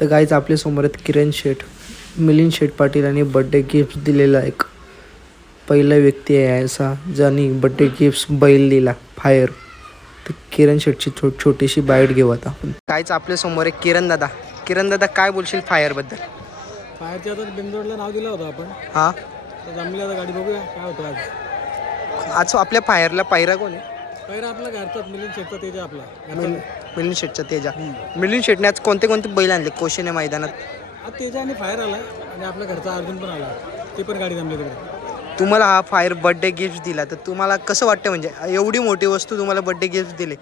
तर गाईज आपल्यासमोर आहेत किरण शेठ, मिलिंद शेठ पाटील यांनी बड्डे गिफ्ट दिलेला एक पहिला व्यक्ती आहे असा ज्यांनी बड्डे गिफ्ट बैल दिला फायर. तर किरण शेठची छोटीशी बाईट घेऊ आता आपण. गाईज आपल्यासमोर आहे किरण दादा. किरण दादा काय बोलशील फायरबद्दल? फायरच्या आता बिंदोडला नाव दिलं होतं आपण. हां, तर जमली आता गाडी, बघूया काय होतं आज. आज आपल्या फायरला पायरा कोण आहे? पहिला आपला घरचाच मिलिंद शेटचा तेज आपला मिलिंद शेठचा तेजा. मिलिंद शेठने आज कोणते कोणते बैल आणले कोशेने मैदानात? आज तेजा आणि फायर आला आणि आपला घरचा अर्जुन पण आला, ती पण गाडी जमली तिकडे. तुम्हाला हा फायर बड्डे गिफ्ट दिला तर तुम्हाला कसं वाटतं? म्हणजे एवढी मोठी वस्तू तुम्हाला बड्डे गिफ्ट दिली.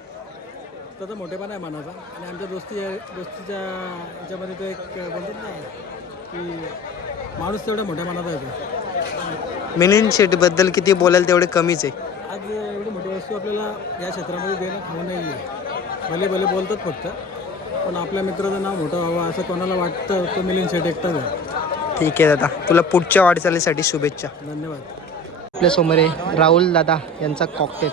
त्याचा मोठेपणा आहे मनाचा आणि आमच्या दोस्तीच्या याच्यामध्ये तो एक बोलतात ना की माणूस तेवढ्या मोठ्या मनाचा आहे. मिलिंद शेठबद्दल किती बोलाल तेवढे कमीच आहे. आज एवढी मोठी वस्तू आपल्याला या क्षेत्रामध्ये देणं खाऊ नाही आहे. भले भले बोलतात फक्त, पण आपल्या मित्राचं नाव मोठं व्हावं असं कोणाला वाटतं तो मिलिंद शेठ एकटाच आहे. ठीक आहे दादा, तुला पुढच्या वाटचालीसाठी शुभेच्छा. धन्यवाद. आपल्यासमोर आहे राहुल दादा यांचा कॉकटेल,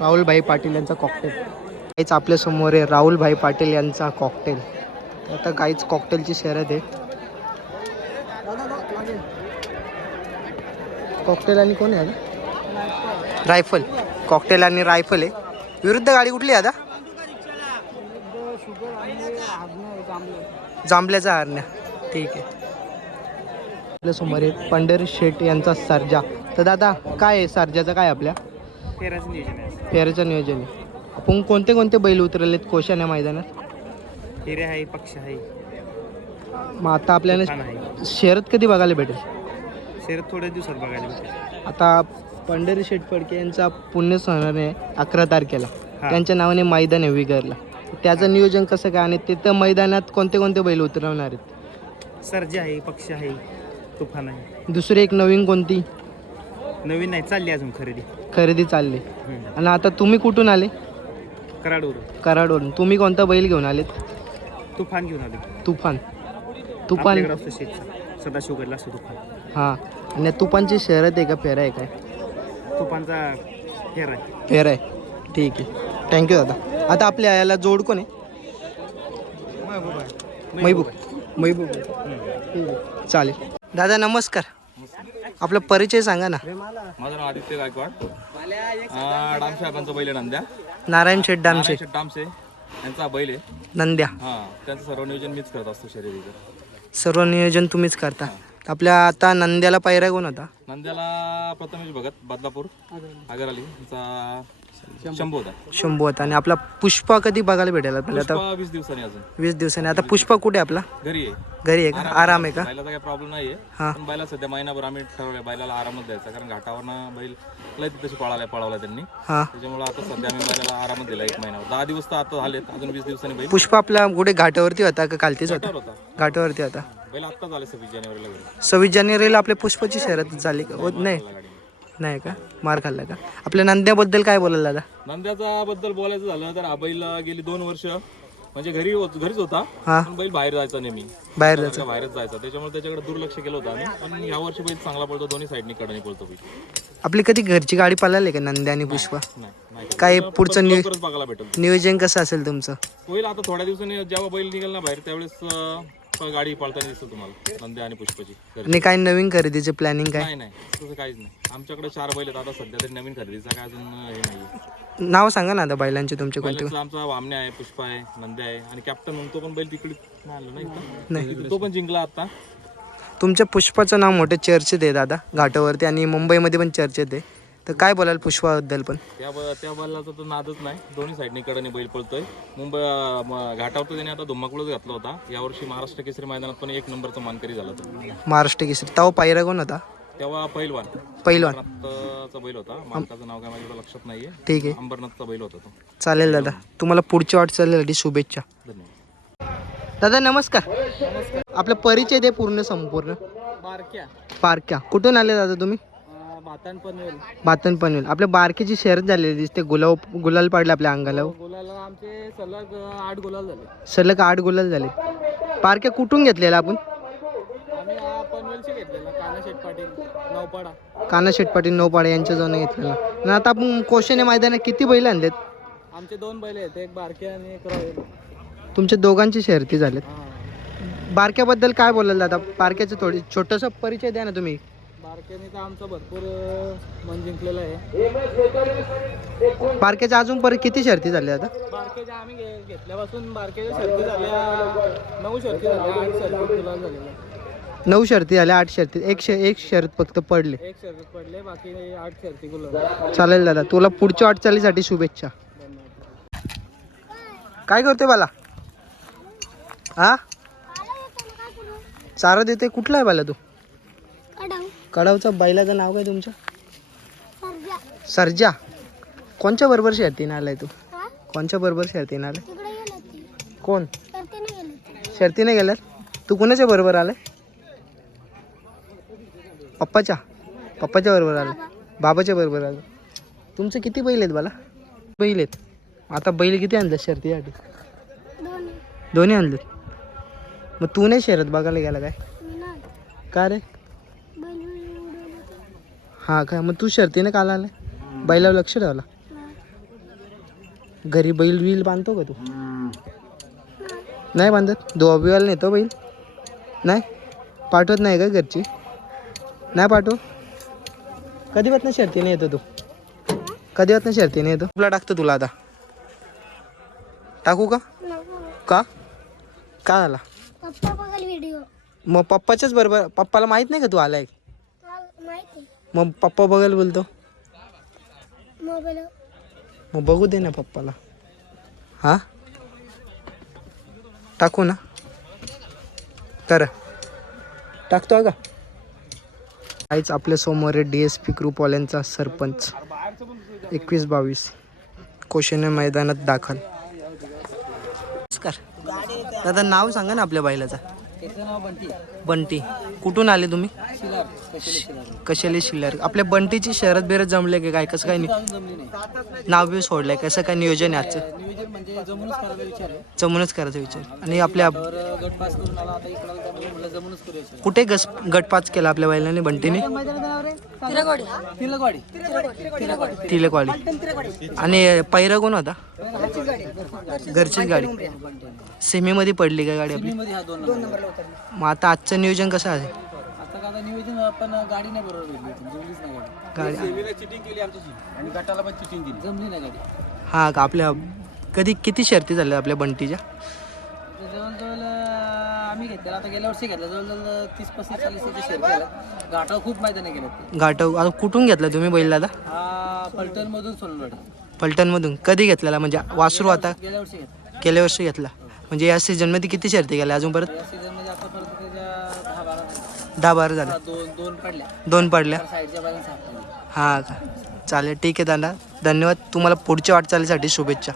राहुलभाई पाटील यांचा कॉकटेल. गाईच आपल्यासमोर आहे राहुलभाई पाटील यांचा कॉकटेल. आता गाईच कॉकटेलची शर्यत आहे. कॉकटेल आणि कोण आहे आता? रायफल. कॉकटेल आणि रायफल आहे. विरुद्ध गाडी कुठली आहे आता? जांभल्याचा हरण्या. ठीक आहे. आपल्यासमोर आहे पंढरी शेठ यांचा सर्जा. तर दादा काय आहे सर्जाचं काय आपल्या फेराचं नियोजन आहे. फेऱ्याचं नियोजन आहे. आपण कोणते कोणते बैल उतरलेत कोशाने मैदानात? हिरे आहे, पक्ष आहे, मग आता आपल्याला आहे. शर्यत कधी बघायला भेटेल? शर्यत थोड्या दिवसात बघायला भेटेल. आता पंढरी शेठ फडके यांचा पुण्यस्मरण आहे 11 तारखेला. हा. त्यांच्या नावाने मैदान आहे विगरला. त्याचं नियोजन कसं काय आणि तिथं मैदानात कोणते कोणते बैल उतरवणार आहेत? सर्जा आहे, पक्ष आहे, तुफान आहे. दुसरी एक नवीन कोणती नवीन नाही, चालली अजून खरेदी चालली? आणि आता तुम्ही कुठून आले? कराडवरून. तुम्ही कोणता बैल घेऊन आलेत? तुफान घेऊन आले. तुफान. सदाशिवगडला असतो तुफान. हां. आणि तुफानची शर्यत आहे का फेरा आहे काय? तुफानचा फेर आहे. फेरा आहे. ठीक आहे, थँक्यू दादा. आता आपल्या याला जोड कोण आहे? महबूब. ठीक आहे, चालेल. दादा नमस्कार, आपला परिचय सांगा ना. माझं नाव आदित्य गायकवाड. डामशे साहेबांचा बैल आहे नंद्या. नारायण शेठ डामशे डामशे यांचा बैल आहे नंद्या. त्यांचं सर्व नियोजन मीच करत असतो शर्यतीचं. सर्व नियोजन तुम्हीच करता. आपल्या आता नंद्याला पायऱ्या कोण होता? नंद्याला प्रथमेश भगत बदलापूर आगर अली यांचा शंभू होता. शंभू होता. आणि आपला पुष्पा कधी बघायला भेटेल आपल्याला? आता 20 दिवसांनी अजून 20 दिवसांनी. आता पुष्पा कुठे आपला? घरी आहे. घरी आहे का? आराम आहे का? बैलाचा काही प्रॉब्लेम नाहीये. हां. पण बैला सध्या महिनाभर आम्ही ठरवलंय बैलाला आरामच द्यायचा, कारण घाटावरनं बैल लय तशी पळवला त्यांनी. हां. त्याच्यामुळे आता सध्या आम्ही बैलाला आरामच दिला 1 महिन्यावर. 10 दिवस तर आता झालेत, अजून 20 दिवसांनी बैल पुष्पा आपला कुठे घाटावरती होता का खालतीच होता? होता. घाटावरती होता. बैल आत्ता झाले 26 जानेवारीला घरी. 26 जानेवारीला आपल्या पुष्पाची शर्यत झाली का? होत नाही. नाही का? मार खाल्ला का? आपल्या नंद्याबद्दल काय बोलाल दादा? नंद्याचा बद्दल बोलायचं झालं तर हा बैल गेली 2 वर्ष म्हणजे घरीच होता. हां. पण बैल बाहेर जायचा नेहमी, बाहेर जायचं. बाहेरच जायचा. त्याच्यामुळे त्याच्याकडे दुर्लक्ष केलं होतं आम्ही. पण या वर्षी बैल चांगला पळतो, दोन्ही साईडनी कडनी पळतो बैल. आपली कधी घरची गाडी पळाली का नंद्या आणि पुष्पा? नाही काय पुढचं लवकरच बघायला भेटेल. नियोजन कसं असेल तुमचं? होईल आता थोड्या दिवसांनी, जेव्हा बैल निघेल ना बाहेर त्यावेळेस गाडी पळताना दिसतो तुम्हाला नंद्या आणि पुष्पाची. आणि काय नवीन खरेदीचे प्लॅनिंग काय? नाही तसं काहीच नाही. आमच्याकडे 4 बैल आहेत आता सध्या तरी. नवीन खरेदीचा काय अजून हे नाही. नाव सांगा ना आता बैलांचे तुमचे कोणते? बैलांचा आमचा वामण्या आहे, पुष्पा आहे, नंद्या आहे आणि कॅप्टन म्हणून तो पण बैल तिकडे नाही, तो पण जिंकला आता. तुमच्या पुष्पाचं नाव मोठे चर्चेत आहे दादा घाटावरती आणि मुंबईमध्ये पण चर्चेत आहे. तर काय बोलाल पुष्पाबद्दल पण? त्या बैलाचा तर नादच नाही. दोन्ही साईडनी कडनी बैल पळतोय. घाटावर तर त्याने आता धुम्माकुळच घातला होता. यावर्षी महाराष्ट्र केसरी मैदानात पण 1 नंबरचा मानकरी झाला तो. महाराष्ट्र केसरी. तेव्हा पायरा कोण होता? तेव्हा पहिलवान चा बैल होता. मालकाचं नाव काय माझ्या लक्षात नाहीये. ठीक आहे, अंबरनाथचा बैल होता तो. चालेल दादा. तुम्हाला पुढच्या वाटचालीसाठी शुभेच्छा. धन्यवाद. दादा नमस्कार. आपला परिचय दे पूर्ण संपूर्ण. पारक्या. कुठून आले दादा तुम्ही? बातन पनवेल. आपल्या बारकीची शर्यत झालेली दिसते. गुलाल पाडले आपल्या अंगाला. आमचे सलग 8 गुलाल झाले. सलग 8 गुलाल झाले. पारक्या कुठून घेतलेला आपण? आम्ही पनवेलचे घेतलेला, काना शेठ पाटील नवपाडा. काना शेठ पाटील नौपाडे यांच्या जवळ घेतलेला. आणि आता आपण कोशेने मैदानात किती बैल आणलेत? आमचे 2 बैल आहेत, एक बारके आणि एक रॉयल. तुमच्या दोघांची शर्यती झालेत. बारक्याबद्दल काय बोलायला आता? बारक्याचं थोडी छोटंसं परिचय द्या ना तुम्ही. बारक्याने तर आमचा भरपूर मन जिंकलेला आहे. बारक्याच्या अजून परत किती शर्ती झाल्या आता? बारकेच्या आम्ही घेतल्यापासून बारकेच्या शर्ती झाल्या 9 शर्ती झाल्या, 8 शर्ती गुलाल झालेल्या. 9 शर्ती झाल्या, 8 शर्ती, एक शर्त फक्त पडले. एक शर्यत पडले, बाकी 8 शर्ती गुलाल. चालेल दादा, तुला पुढच्या वाटचालीसाठी शुभेच्छा. काय करतोय बाला? हा चारा देते. कुठला आहे बाला तू? कडावचा. बैलाचं नाव काय तुमचं? सर्जा. कोणच्या बरोबर शर्तीने आलाय तू? कोणच्या बरोबर शर्तीने आलाय? कोण शर्तीने गेल्यात? तू कोणाच्या बरोबर आलाय? पप्पाच्या बरोबर आलाय? बाबाच्या बरोबर आलाय? तुमचं किती बैल आहेत बाला? बैल आहेत. आता बैल किती आणले शर्तीसाठी? दोन्ही आणलेत. मग तू नाही शर्यत बघायला गेला काय? का रे? हा काय? मग तू शर्तीने काला आलाय? बैलावर लक्ष ठेवला? घरी बैल बिल बांधतो का तू? नाही बांधत? धुवाबिवायला नेतो बैल? नाही पाठवत नाही का घरची? नाही पाठव. कधी वाटणं शर्तीने येतो तू? कधी वाटणं शर्तीने येतो? तुला टाकतो तुला आता. टाकू का? का का झाला? पप्पा बघाल व्हिडिओ. मग पप्पाच्याच बरोबर. पप्पाला माहित नाही का तू आलाय? माहिती मग पप्पा बघायला बोलतो. मोबाईल. मग बघू दे ना पप्पाला. हा टाकू ना? तर टाकतो का? काहीच आपल्या समोर DSP ग्रुपवाल्यांचा सरपंच 21-22 कोशेने मैदानात दाखल. नमस्कार दादा, नाव सांगा ना आपल्या बैलाचा. त्याचं नाव बंटी. बंटी. कुठून आले तुम्ही? शिलार, स्पेशली शिलार. कशाले शिल्लर? आपल्या बंटीची शरद बेरत जमले की काय? कसं काय अजून जमली नाही. नाव बी सोडलंय? कसं काय नियोजन आहे आजचं? नियोजन म्हणजे जमूनच करायचा विचार आहे. जमूनच करायचा विचार. आणि आपल्या तर गट पास करून आला, आता इकडं त्यामुळे म्हटलं जमूनच करूया. कुठे गटपाच केला आपल्या बैलाने बंटीने? तिलकवाडी. तिलकवाडी. आणि पैरा कोण होता? घरचीच गाडी. सेमीमध्ये पडली का गाडी आपली? मध्ये हा 2 नंबर. मग आता आजचं नियोजन कसं आहे? आता का नियोजन आपण गाडी नाही बरोबर भेटली, जमलीच नाही गाडी. गाडी चिटिंग केली आमच्याशी आणि गटाला पण चिटिंग केली, जमली नाही गाडी. हा का? आपल्या किती शर्ती झाल्या आपल्या बंटीच्या? जवळजवळ आम्ही घेतलेला, आता गेल्या वर्षी घेतला जवळजवळ 30-35 40 शेअर केला. घाटावर खूप मैदाने गेले. घाटव. आता कुठून घेतला तुम्ही बैल दादा? हा पलटणमधून सोनवाडी. फलटणमधून. कधी घेतलेला म्हणजे? वासरू आता गेल्या वर्षी घेतला. गेल्या वर्षी घेतला. म्हणजे या सीझनमध्ये किती शर्ती गेल्या अजून परत? या सीझनमध्ये आतापर्यंत त्याच्या 10-12 झाल्या. 2 पडल्या. 2 पडल्या. साईडच्या बाजून 7 पडल्या. हा का? चालेल, ठीक आहे दादा, धन्यवाद. तुम्हाला पुढच्या वाटचालीसाठी शुभेच्छा.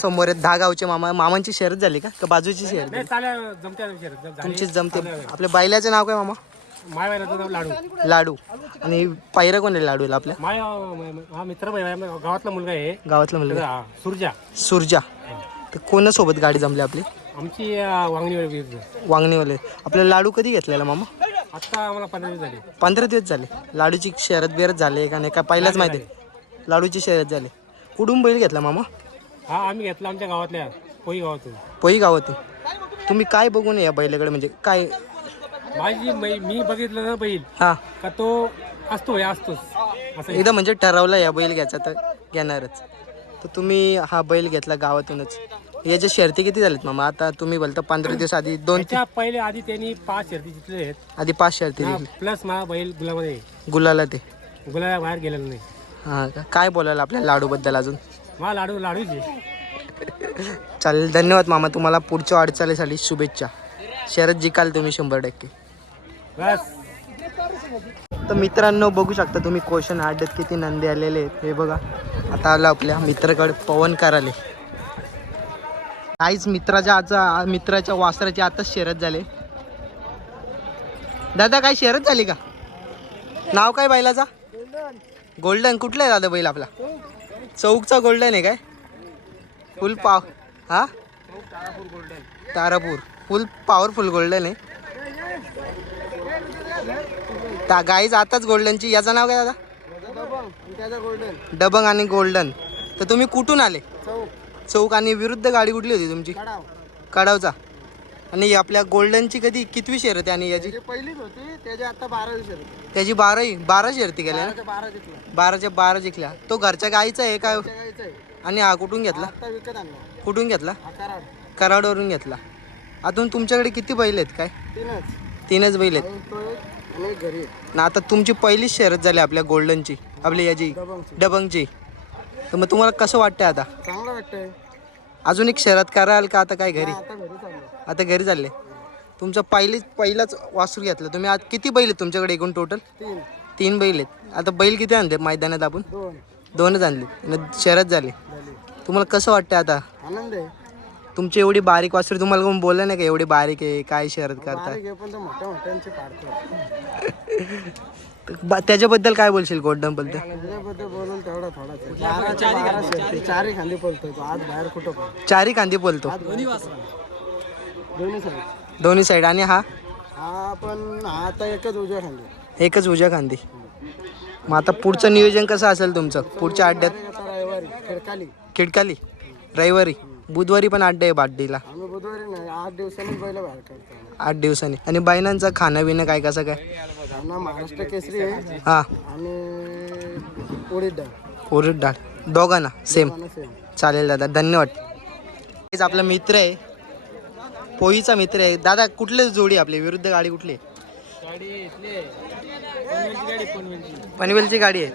समोर आहेत 10 गावचे मामांची शर्यत झाली का बाजूची शर्यत? तुमचीच जमते. आपल्या बैलाचं नाव काय मामा? लाडू. आणि पायरा कोण आहे लाडूला आपल्या? हा मित्र गावातला मुलगा आहे. गावातला मुलगा सुरजा. तर कोणासोबत गाडी जमली आपली? आमची वांगणीवाले. आपल्या लाडू कधी घेतलेला मामा? आता आम्हाला 15 दिवस झाले. 15 दिवस झाले. लाडूची शर्यत बिरत झाली का नाही का पहिलाच माहिती आहे? लाडूची शर्यत झाली. कुठून बैल घेतला मामा? हा आम्ही घेतला आमच्या गावातल्या गावातून. पोई गावातून. तुम्ही काय बघून या बैलाकडे म्हणजे काय? मी बघितलं ना बैल हा का तो असतोच असं. एकदा म्हणजे ठरवलं या बैल घ्यायचा तर घेणारच. तर तुम्ही हा बैल घेतला गावातूनच. याच्या शर्ती किती झालीत मामा? आता तुम्ही बोलता 15 दिवस आधी 2-3 पहिले आधी त्यांनी 5 शर्ती जिंकले आहेत. आधी 5 शर्ती जिंकली. प्लस माझा बैल गुलामध्ये गुलाला ते. गुलाला बाहेर गेलेला नाही. हा का? काय बोलायला आपल्या लाडूबद्दल अजून? मला लाडूच चालेल, धन्यवाद मामा. तुम्हाला पुढच्या वाटचालीसाठी शुभेच्छा. शर्यत जिकाल तुम्ही 100%. बस. तर मित्रांनो बघू शकता तुम्ही क्वेश्चन आड्यात किती नंदी आलेले आहेत. हे बघा, आता आलं आपल्या मित्राकडे पवन कराले. काहीच मित्राच्या वासराची आताच शर्यत झाली. दादा काय शर्यत झाली का? नाव काय बैलाचा? गोल्डन. कुठला आहे दादा बैल आपला? चौकचा गोल्डन आहे काय? फुल हा तारापूर. फुल पॉवरफुल गोल्डन आहे. गाईज आताच गोल्डनची. याचं नाव काय दादा? दबंग आणि गोल्डन. तर तुम्ही कुठून आले? चौक. आणि विरुद्ध गाडी कुठली होती तुमची? कडावचा. आणि आपल्या गोल्डनची कधी कितवी शर्यत आहे आणि याची पहिलीच होती त्याची आता 12वी शर्यत. त्याची 12 शर्यती गेल्या ना? 12 जिंकला. 12च्या 12 जिंकल्या. तो घरच्या गाईचा आहे काय? गाईचं आहे. आणि हा कुठून घेतला? आता विकत आणला. कुठून घेतला? हा कराड. कराडवरून घेतला. अजून तुमच्याकडे किती बैल आहेत काय? 3च बैल आहेत आणि तो एक आणि एक घरी आहे. ना. आता तुमची पहिलीच शर्यत झाली आपल्या गोल्डनची, आपली याची दबंगची. डबंगची. तर मग तुम्हाला कसं वाटतं आता? चांगलं वाटतंय. अजून एक शर्यत कराल का आता काय घरी? आता घरी चाललो. आता घरी चालले. तुमचं पहिलाच वासरू घेतलं तुम्ही. आज किती बैल आहेत तुमच्याकडे एकूण टोटल? 3 बैल आहेत. आता बैल किती आणले मैदानात आपण? 2च आणले आणि शर्यत झाली. तुम्हाला कसं वाटतं आता? आनंद आहे. तुमची एवढी बारीक वासरू तुम्हाला कोण बोललं नाही का एवढी बारीक आहे काय शर्यत करता? बारीक आहे पण तो मोठ्या मोठ्यांचे पाडतो. त्याच्याबद्दल काय बोलशील गोल्डन बद्दल? त्याच्याबद्दल बोलून तेवढा थोडाच आहे. 12 शर्यती, 4 खांदी पळतोय तो. आज बाहेर कुठं पण. 4 खांदी बोलतो दोन्ही साईड. दोन्ही साईड. आणि हा हा पण हा आता एकच उजव्या खांदी. एकच उजव्या खांदी. मग आता पुढचं नियोजन कसं असेल तुमचं पुढच्या अड्ड्यात? आता रविवारी खिडकाली. खिडकाली रविवारी, बुधवारी पण अड्डा आहे बाड्डीला. आम्ही बुधवारी नाही 8 दिवसांनी बैल बाहेर काढतो. 8 दिवसांनी. आणि बैलांचं खाणं बिणं काय कसं काय? त्यांना महाराष्ट्र केसरी आहे हा आणि उडीद डाळ. उडीद डाळ दोघांना सेम. सेम. चालेल दादा, धन्यवाद. हेच आपला मित्र आहे, पोईचा मित्र आहे. दादा कुठले जोडी आपली विरुद्ध गाडी कुठली? पनवेलची गाडी आहे.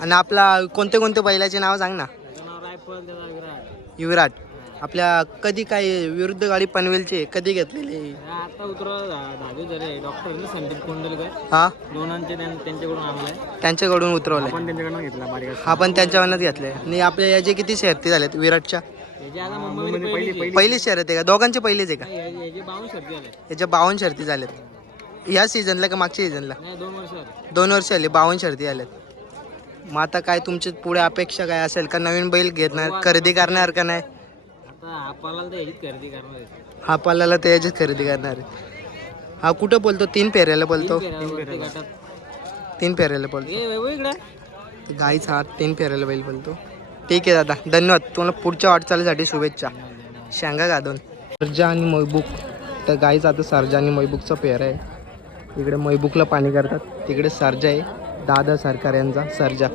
आणि आपला कोणते बैलाचे नाव सांग ना. विराट. आपल्या कधी काय विरुद्ध गाडी पनवेलची कधी घेतलेली? आता दहावी झाले. डॉक्टर संदीप कोंडलकर. हा त्यांच्याकडून आणलाय. त्यांच्याकडून उतरवलंय. पण त्यांच्याकडून घेतला बारीक. हा पण त्यांच्याकडूनच घेतलंय. आणि आपल्या याचे किती शर्ती झाल्यात विराटच्या? पहिली शर्यत आहे का? दोघांचे पहिलेच आहे का? याच्या 52 शर्ती झाल्यात या सीझनला का मागच्या सीझनला? 2 वर्ष आले 52 शर्ती झाल्यात. मग आता काय तुमची पुढे अपेक्षा काय असेल का? नवीन बैल घेणार खरेदी करणार का नाही? हा पालाला तर याचीच खरेदी करणार आहे. हा कुठं बोलतो? 3 फेऱ्याला बोलतो. 3 फेऱ्याला बोलतो. गाईच हा 3 फेऱ्याला बैल बोलतो. ठीक आहे दादा, धन्यवाद. तुम्हाला पुढच्या वाटचालीसाठी शुभेच्छा. शेंगा गादून सर्जा आणि मैबूक. तर गाईच आता सर्जा आणि मैबूकचा पेर आहे. इकडे मैबूकला पाणी करतात, तिकडे सर्जा आहे. दादा सरकार यांचा सर्जा.